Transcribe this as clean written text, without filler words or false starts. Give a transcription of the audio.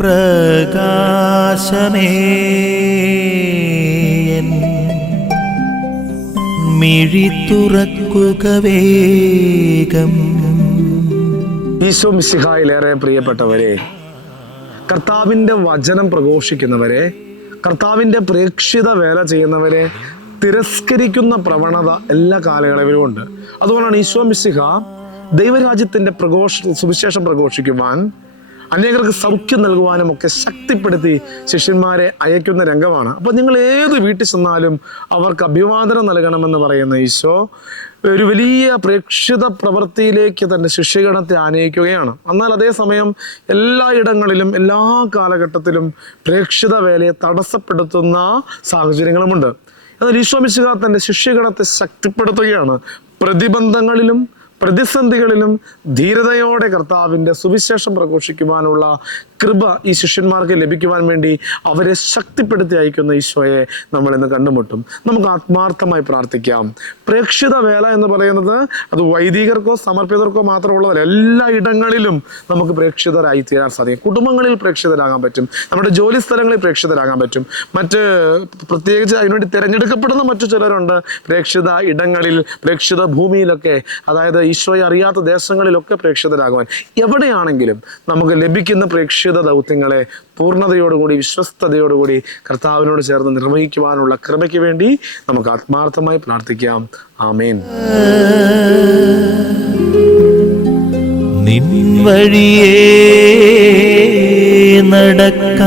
പ്രകാശമേ മിഴി തുറക്കുക വേഗം. ഈശോ മിശിഹായിലേറെ പ്രിയപ്പെട്ടവരെ, കർത്താവിൻ്റെ വചനം പ്രഘോഷിക്കുന്നവരെ, കർത്താവിൻ്റെ പ്രേക്ഷിത വേല ചെയ്യുന്നവരെ തിരസ്കരിക്കുന്ന പ്രവണത എല്ലാ കാലയളവിലും ഉണ്ട്. അതുകൊണ്ടാണ് ഈശോ മിശിഹ ദൈവരാജ്യത്തിൻ്റെ സുവിശേഷം പ്രഘോഷിക്കുവാൻ, അനേകർക്ക് സൗഖ്യം നൽകുവാനും ഒക്കെ ശക്തിപ്പെടുത്തി ശിഷ്യന്മാരെ അയക്കുന്ന രംഗമാണ്. അപ്പോൾ നിങ്ങൾ ഏത് വീട്ടിൽ ചെന്നാലും അവർക്ക് അഭിവാദനം നൽകണമെന്ന് പറയുന്ന ഈശോ ഒരു വലിയ പ്രേക്ഷിത പ്രവൃത്തിയിലേക്ക് തൻ്റെ ശിഷ്യഗണത്തെ ആനയിക്കുകയാണ്. എന്നാൽ അതേസമയം എല്ലായിടങ്ങളിലും എല്ലാ കാലഘട്ടത്തിലും പ്രേക്ഷിത വേലയെ തടസ്സപ്പെടുത്തുന്ന സാഹചര്യങ്ങളുമുണ്ട്. എന്നാൽ ഈശോ മിശിഹാ തൻ്റെ ശിഷ്യഗണത്തെ ശക്തിപ്പെടുത്തുകയാണ്. പ്രതിബന്ധങ്ങളിലും പ്രതിസന്ധികളിലും ധീരതയോടെ കർത്താവിൻ്റെ സുവിശേഷം പ്രഘോഷിക്കുവാനുള്ള കൃപ ഈ ശിഷ്യന്മാർക്ക് ലഭിക്കുവാൻ വേണ്ടി അവരെ ശക്തിപ്പെടുത്തി അയക്കുന്ന ഈശോയെ നമ്മൾ ഇന്ന് കണ്ടുമുട്ടും. നമുക്ക് ആത്മാർത്ഥമായി പ്രാർത്ഥിക്കാം. പ്രേക്ഷിത വേല എന്ന് പറയുന്നത് അത് വൈദികർക്കോ സമർപ്പിതർക്കോ മാത്രമുള്ളതല്ല. എല്ലാ ഇടങ്ങളിലും നമുക്ക് പ്രേക്ഷിതരായി തീരാൻ സാധിക്കും. കുടുംബങ്ങളിൽ പ്രേക്ഷിതരാകാൻ പറ്റും, നമ്മുടെ ജോലി സ്ഥലങ്ങളിൽ പ്രേക്ഷിതരാകാൻ പറ്റും. മറ്റ് പ്രത്യേകിച്ച് അതിനുവേണ്ടി തിരഞ്ഞെടുക്കപ്പെടുന്ന മറ്റു ചിലരുണ്ട് പ്രേക്ഷിത ഇടങ്ങളിൽ, പ്രേക്ഷിത ഭൂമിയിലൊക്കെ, അതായത് ഈശോയെ അറിയാത്ത ദേശങ്ങളിലൊക്കെ പ്രേക്ഷിതരാകുവാൻ. എവിടെയാണെങ്കിലും നമുക്ക് ലഭിക്കുന്ന പ്രേക്ഷിത ദൗത്യങ്ങളെ പൂർണ്ണതയോടുകൂടി വിശ്വസ്തയോടുകൂടി കർത്താവിനോട് ചേർന്ന് നിർവഹിക്കുവാനുള്ള കൃപയ്ക്ക് വേണ്ടി നമുക്ക് ആത്മാർത്ഥമായി പ്രാർത്ഥിക്കാം. ആമേൻ. നിൻ വഴിയേ നടക്ക